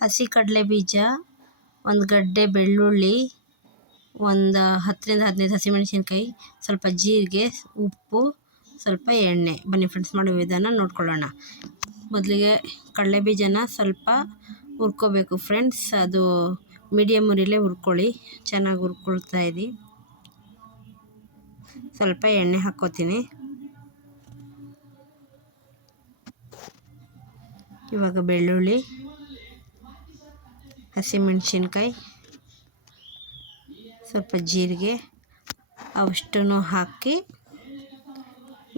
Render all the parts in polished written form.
ಹಸಿ ಕಡಲೆ ಬೀಜ, ಒಂದು ಗಡ್ಡೆ ಬೆಳ್ಳುಳ್ಳಿ, ಒಂದು 10ರಿಂದ 15 ಹಸಿಮೆಣಸಿನ್ಕಾಯಿ, ಸ್ವಲ್ಪ ಜೀರಿಗೆ, ಉಪ್ಪು, ಸ್ವಲ್ಪ ಎಣ್ಣೆ. ಬನ್ನಿ ಫ್ರೆಂಡ್ಸ್, ಮಾಡೋ ವಿಧಾನ ನೋಡ್ಕೊಳ್ಳೋಣ. ಮೊದಲಿಗೆ ಕಡಲೆ ಬೀಜನ ಸ್ವಲ್ಪ ಹುರ್ಕೋಬೇಕು ಫ್ರೆಂಡ್ಸ್. ಅದು ಮೀಡಿಯಮ್ ಉರಿಲೇ ಹುರ್ಕೊಳ್ಳಿ. ಚೆನ್ನಾಗಿ ಹುರ್ಕೊಳ್ತಾ ಇರಿ. ಸ್ವಲ್ಪ ಎಣ್ಣೆ ಹಾಕ್ಕೋತೀನಿ. ಇವಾಗ ಬೆಳ್ಳುಳ್ಳಿ, ಹಸಿಮೆಣಸಿನ್ಕಾಯಿ, ಸ್ವಲ್ಪ ಜೀರಿಗೆ ಅವಷ್ಟನ್ನು ಹಾಕಿ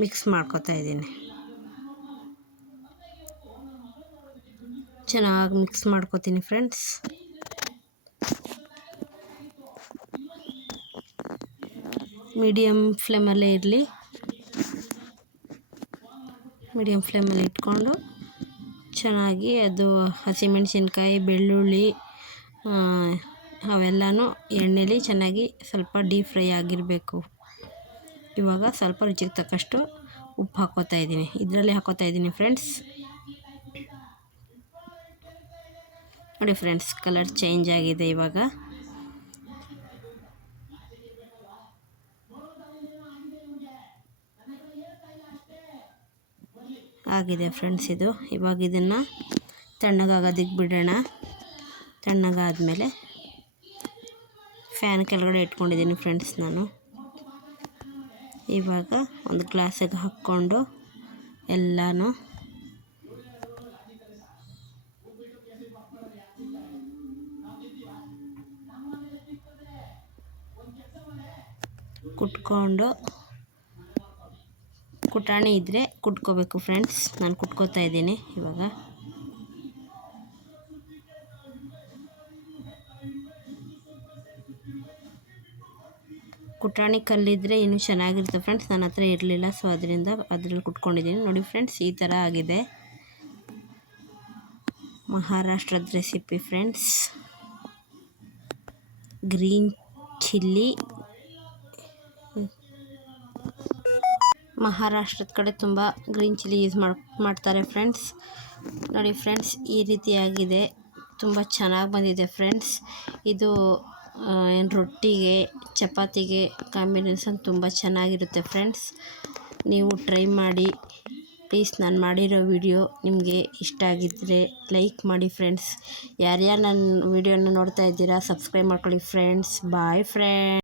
ಮಿಕ್ಸ್ ಮಾಡ್ಕೊತಾ ಇದ್ದೀನಿ. ಚೆನ್ನಾಗಿ ಮಿಕ್ಸ್ ಮಾಡ್ಕೊತೀನಿ ಫ್ರೆಂಡ್ಸ್. ಮೀಡಿಯಮ್ ಫ್ಲೇಮಲ್ಲೇ ಇರಲಿ. ಮೀಡಿಯಮ್ ಫ್ಲೇಮಲ್ಲಿ ಇಟ್ಕೊಂಡು ಚೆನ್ನಾಗಿ ಅದು ಹಸಿಮೆಣಸಿನ್ಕಾಯಿ, ಬೆಳ್ಳುಳ್ಳಿ ಅವೆಲ್ಲನೂ ಎಣ್ಣೆಲಿ ಚೆನ್ನಾಗಿ ಸ್ವಲ್ಪ ಡೀಪ್ ಫ್ರೈ ಆಗಿರಬೇಕು. ಇವಾಗ ಸ್ವಲ್ಪ ರುಚಿಗೆ ತಕ್ಕಷ್ಟು ಉಪ್ಪು ಹಾಕ್ಕೋತಾ ಇದ್ದೀನಿ. ಇದರಲ್ಲಿ ಹಾಕ್ಕೋತಾ ಇದ್ದೀನಿ ಫ್ರೆಂಡ್ಸ್. ನೋಡಿ ಫ್ರೆಂಡ್ಸ್, ಕಲರ್ ಚೇಂಜ್ ಆಗಿದೆ ಇವಾಗ. ಆಗಿದೆ ಫ್ರೆಂಡ್ಸ್ ಇದು. ಇವಾಗ ಇದನ್ನು ತಣ್ಣಗಾಗೋದಕ್ಕೆ ಬಿಡೋಣ. ತಣ್ಣಗಾದಮೇಲೆ ಫ್ಯಾನ್ ಕೆಳಗಡೆ ಇಟ್ಕೊಂಡಿದ್ದೀನಿ ಫ್ರೆಂಡ್ಸ್ ನಾನು. ಇವಾಗ ಒಂದು ಗ್ಲಾಸಿಗೆ ಹಾಕ್ಕೊಂಡು ಎಲ್ಲನೂ ಕುಟ್ಕೊಂಡು, ಕುಟಾಣಿ ಇದ್ದರೆ ಕುಟ್ಕೋಬೇಕು ಫ್ರೆಂಡ್ಸ್. ನಾನು ಕುಟ್ಕೋತಾ ಇದ್ದೀನಿ ಇವಾಗ. ಕುಟಾಣಿ ಕಲ್ಲಿದ್ದರೆ ಇನ್ನೂ ಚೆನ್ನಾಗಿರುತ್ತೆ ಫ್ರೆಂಡ್ಸ್. ನನ್ನ ಹತ್ರ ಇರಲಿಲ್ಲ, ಸೊ ಅದರಿಂದ ಅದರಲ್ಲಿ ಕುಟ್ಕೊಂಡಿದ್ದೀನಿ. ನೋಡಿ ಫ್ರೆಂಡ್ಸ್, ಈ ಥರ ಆಗಿದೆ. ಮಹಾರಾಷ್ಟ್ರದ ರೆಸಿಪಿ ಫ್ರೆಂಡ್ಸ್. Green chilli. ಮಹಾರಾಷ್ಟ್ರದ ಕಡೆ ತುಂಬ ಗ್ರೀನ್ ಚಿಲ್ಲಿ ಯೂಸ್ ಮಾಡ್ತಾರೆ ಫ್ರೆಂಡ್ಸ್. ನೋಡಿ ಫ್ರೆಂಡ್ಸ್, ಈ ರೀತಿಯಾಗಿದೆ. ತುಂಬ ಚೆನ್ನಾಗಿ ಬಂದಿದೆ ಫ್ರೆಂಡ್ಸ್. ಇದು ರೊಟ್ಟಿಗೆ, ಚಪಾತಿಗೆ ಕಾಂಬಿನೇಷನ್ ತುಂಬ ಚೆನ್ನಾಗಿರುತ್ತೆ ಫ್ರೆಂಡ್ಸ್. ನೀವು ಟ್ರೈ ಮಾಡಿ ಪ್ಲೀಸ್. ನಾನು ಮಾಡಿರೋ ವಿಡಿಯೋ ನಿಮಗೆ ಇಷ್ಟ ಆಗಿದ್ದರೆ ಲೈಕ್ ಮಾಡಿ ಫ್ರೆಂಡ್ಸ್. ಯಾರ್ಯಾರು ನನ್ನ ವಿಡಿಯೋನ ನೋಡ್ತಾ ಇದ್ದೀರಾ ಸಬ್ಸ್ಕ್ರೈಬ್ ಮಾಡ್ಕೊಳ್ಳಿ ಫ್ರೆಂಡ್ಸ್. Bye friends.